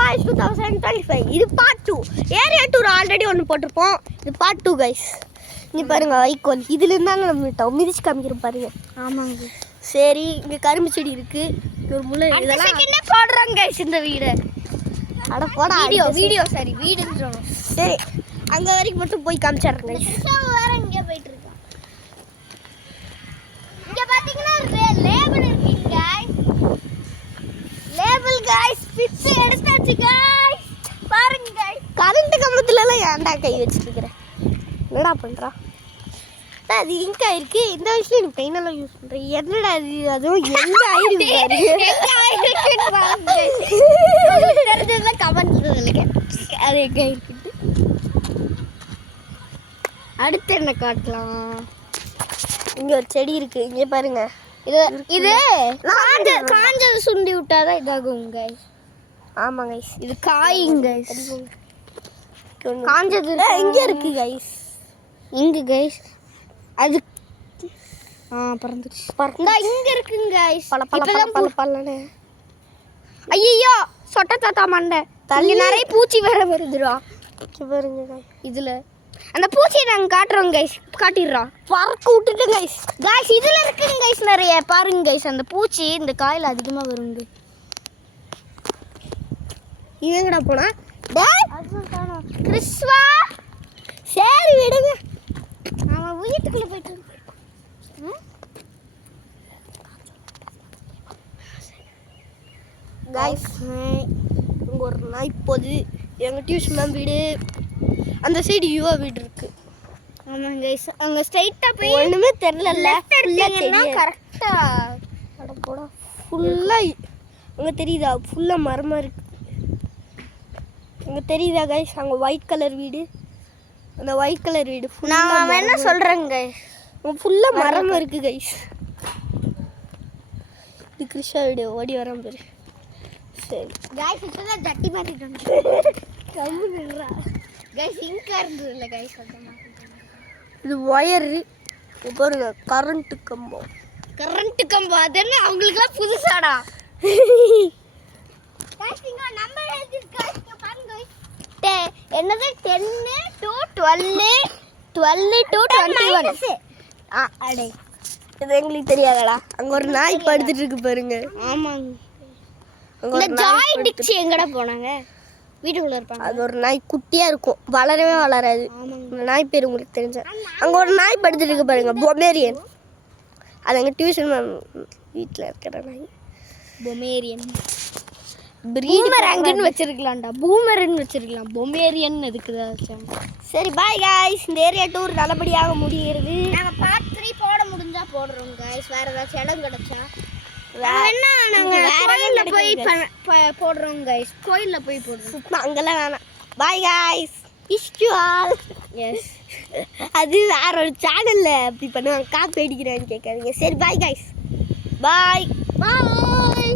Boys 2025 இது part 2. Area tour already ஒன்று போட்டிருப்போம். இது பார்ட் 2 கைஸ். இங்கே பாருங்க வைக்கோல் இதில் இருந்தாங்க நம்ம விட்டோம் மிதிச்சு காமிக்கிறோம் பாருங்க. ஆமாங்க. சரி இங்கே கரும்பு செடி இருக்கு. ஒரு முளை இதெல்லாம் போடுறாங்க கைஸ் இந்த வீடு. அட போடா வீடியோ சரி வீடுன்னு சொல்லணும். சரி அங்கே வரைக்கும் மட்டும் போய் காமிச்சிடுறேன் கைஸ். வேற இங்கே போயிட்டு இருக்கோம். இங்கே பார்த்தீங்கன்னா லேபிள் இருக்குங்க கைஸ். லேபிள் கைஸ் பிச்சு எடுத்தாச்சு கைஸ். பாருங்க கைஸ். கரண்ட் கம்பத்துலலாம் ஏன்டா கை வச்சுருக்கிறேன்? என்னடா பண்ணுறா? அது இங்கே இருக்கு. இந்த வயசுல எனக்கு பெயினெல்லாம் யூஸ் பண்ணுறேன். என்னடா அது? அதுவும் எங்கே ஆயிருக்கு தெரிஞ்சதுதான் கமெண்ட் சொல்லுங்க. அது எங்கே இருக்குது? அடுத்து என்ன காட்டலாம்? இங்கே ஒரு செடி இருக்கு. இங்கே பாருங்க. இது காஞ்சது சுண்டி விட்டாதான் இதாகும் கைஸ். ஆமாம் கைஸ். இது காயுங்க காஞ்சது இங்கே இருக்கு கைஸ். இங்க கைஸ் அது பறந்துச்சு. இங்க இருக்குங்க கைஸ். பல்லனே. ஐயோ சொட்ட தாத்தா மண்டை தள்ளி நிறைய பூச்சி வேற வருதுடா. பாருங்க கைஸ். இதுல அந்த பூச்சியை நாங்கள் காட்டுறோம் கைஸ். காட்டிடுறோம். பறக்க விட்டுட்டு கைஸ். கைஸ் இதில் இருக்குங்க கைஸ் நிறைய. பாருங்க கைஸ் அந்த பூச்சி இந்த காயில் அதிகமாக வருங்க. இவங்கடா போனா கிறிஸ்வா. சரி விடுங்க. அவன் வீட்டுக்குள்ளே போயிட்டு கைஸ் இங்கே ஒரு நாய் போகுது. எங்கள் டியூஷன் மேம் வீடு அந்த சைடு யுவா வீடு இருக்கு. ஆமாங்க கைஸ் அங்கே ஸ்ட்ரைட்டாக போய் ஒன்றுமே தெரில. கரெக்டாக அட போடா ஃபுல்லாக அங்கே தெரியுதா? ஃபுல்லாக மரமாக இருக்கு. அங்கே தெரியுதா கைஸ்? அங்கே ஒயிட் கலர் வீடு. அந்த ஒயிட் கலர் வீடு நான் என்ன சொல்கிறேங்க அங்கே ஃபுல்லாக மரமாக இருக்கு கைஸ். இது கிருஷ்ணா வீடு. ஓடி வரான் பேர். சரி கைஸ் இப்போதான் ஜட்டி மாட்டிட்டு கம்பு நின்றா கைஸ். இங்கே இருந்தது இல்லை கைஸ். இது ஒயரு பாருங்க. கரண்ட்டு கம்பம். கரண்ட்டு கம்பம் அது என்ன அவங்களுக்குலாம் புதுசாடா. என்னது 10 to 12 12 to 21. அடே இது எங்களுக்கு தெரியாதடா. அங்கே ஒரு நாய் படுத்துட்டு இருக்கு பாருங்க. ஆமாங்க. இந்த ஜாய் டிக்ஸி எங்கடா போனாங்க? வீட்டுக்குள்ள இருப்பாங்க. அது ஒரு நாய் குட்டியாக இருக்கும். வளரவே வளராது. இந்த நாய் பேர் உங்களுக்கு தெரிஞ்ச. அங்கே ஒரு நாய் படுத்துட்டு இருக்கு பாருங்க. பொமேரியன். அது எங்கள் டியூஷன் மேம் வீட்டில் இருக்கிற நாய். பொமேரியன் பூமரங்கன்னு வச்சிருக்கலாம்டா. பூமரன் வச்சிருக்கலாம். பொமேரியன் எதுக்குதா? சரி பாய் காய்ஸ். இந்த ஏரியா டூர் நல்லபடியாக முடிகிறது. நாங்கள் பார்ட் 3 போட முடிஞ்சா போடுறோம் காய்ஸ். வேறு ஏதாச்சும் இடம் கிடச்சா நாங்கள் கோயிலில் போய் போடுறோம் கைஸ். கோயிலில் போய் போடுறோம். அங்கெல்லாம் வேணாம். Bye guys. இஷ்டு ஆல். எஸ் அது வேற ஒரு சேனலில் அப்படி பண்ணுவாங்க. காப்பி அடிக்கிறான்னு கேட்காதீங்க. சரி பாய் காய்ஸ். பாய் பாய்.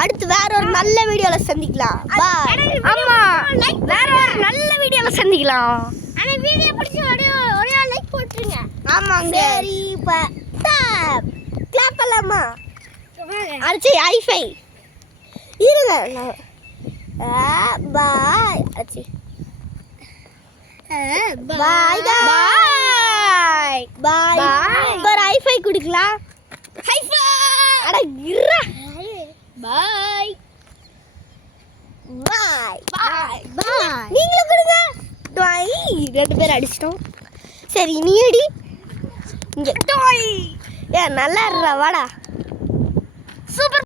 அடுத்து வேற ஒரு நல்ல வீடியோவில் சந்திக்கலாம். பாய். ஆமாம் வேற ஒரு நல்ல வீடியோவில் சந்திக்கலாம். ஆனால் வீடியோ பிடிச்சி ஒரே லைக் போட்டுருங்க. ஆமாங்க. சரி கிளாப் பண்ணலாமா? அடிச்சு ஐஃபை இருங்க. பாய் அடிச்சு பாய் பாய் பாய். ஒரு ஐஃபை குடிக்கலாம். ஹைஃபை. அட இருடா. பாய் பாய் பாய் பாய். நீங்களும் கொடுங்க. டாய் 2 பேர் அடிச்சிட்டோம். சரி நீ அடி. இங்கே டாய். நல்லா இருடா வாடா. சூப்பர்.